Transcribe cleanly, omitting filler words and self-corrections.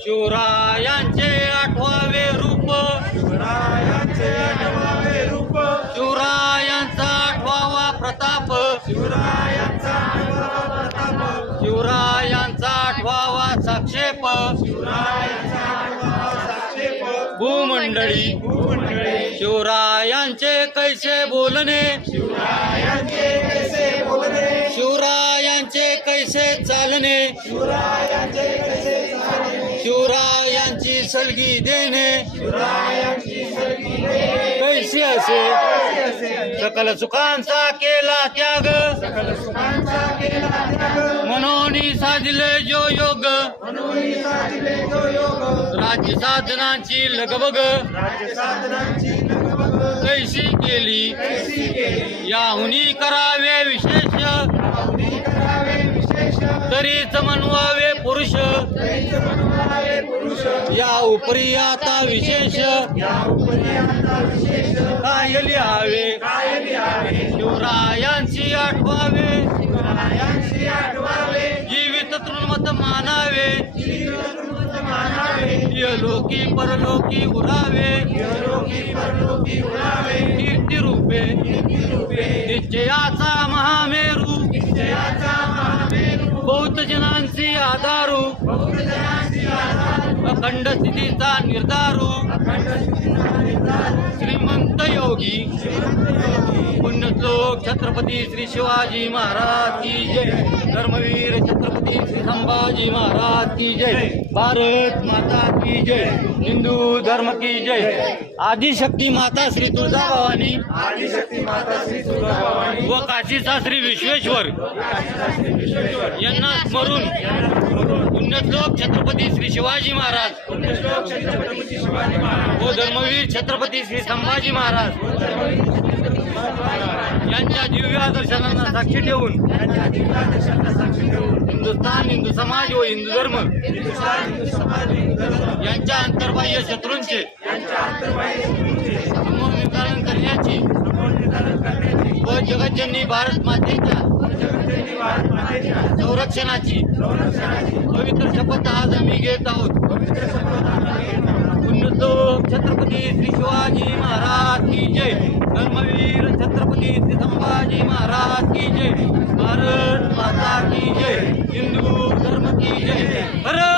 शिवरायांचे आठवावे रूप, शिवरायांचे आठवावे रूप, शिवरायांचा आठवावा प्रताप, शिवरायांचा आठवावा प्रताप, शिवरायांचा आठवावा साक्षेप, शिवरायांचा आठवावा साक्षेप, भूमंडळी भूमंडळी शिवरायांचे कैसे बोलणे, शिवरायांचे कैसे बोलणे, शिवरायांचे कैसे चालणे, शिवरायांचे कैसे चालणे, शिवरायांची सलगी देणे, शिवरायांची सलगी देणे, कैसे असे सकल सुखांचा केला त्याग, सकल सुखांचा केला त्याग, म्हणून साधिले जो योग, म्हणून साधिले जो योग, राज्य साधनांची लगबग राज्य साधनांची लगबग कैसी केली, कैसी केली, याहुनी करावे विशेष, याहुनी करावे विशेष, तरीच म्हणवावे पुरुष, तरीच बनवावे पुरुष, या उपरी आता विशेष या उपरी आता विशेष काय लिहावे, काय लिहावे, शिवरायांची आठवावे, शिवरायांची आठवावे, जीवित तृणमत मानावे, जीवनकृत मानावे, लोकी परलोकी उरावे, यलोकी परलोकी उरावे, कीर्ती रूपे कीर्तिरूपे निश्चयाचा महामेरू, निश्चयाचा महामेरू, बौद्ध जनांची आधारू, बहुजनांची आधार, अखंड स्थितीचा निर्धारू, अखंड स्थितीचा निर्धार, श्रीमंत योगी श्रीमंत योगी, पुण्यश्लोक छत्रपती श्री शिवाजी महाराज की जय, धर्मवीर छत्रपती श्री संभाजी महाराज की जय, भारत माता की जय, हिंदू धर्म की जय, आदिशक्ती माता श्री तुळजा भवानी आदिशक्ती माता श्री तुळजाभवानी व काशीचा श्री विश्वेश्वर काशीचा श्री विश्वेश्वर यांना स्मरून पुण्यश्लोक छत्रपती श्री शिवाजी महाराज पुण्यश्लोक छत्रपती शिवाजी महाराज व धर्मवीर छत्रपती श्री संभाजी महाराज यांच्या दिव्य दर्शनांना साक्षी ठेवून यांच्या दिव्यादर्शनाला साक्षी ठेवून हिंदुस्थान हिंदू समाज व हिंदू धर्म हिंदुस्थान हिंदू समाज हिंदू धर्म यांच्या अंतर्बाह्य शत्रूंचे यांच्या अंतर्बाह्य शत्रूंचे समूळ निर्धारण करण्याची समोर निर्धारण करण्याची व जगज्जननी भारत मातेच्या जगज्जननी भारत मातेच्या संरक्षणाची संरक्षणाची पवित्र शपथ आज आम्ही घेत आहोत. पवित्र शपथ आम्ही घेत आहोत. पुण्यश्लोक छत्रपती श्री शिवाजी महाराज की जय, धर्मवीर छत्रपती श्री संभाजी महाराज की जय, भारत माता की जय, हिंदू धर्म की जय, भारत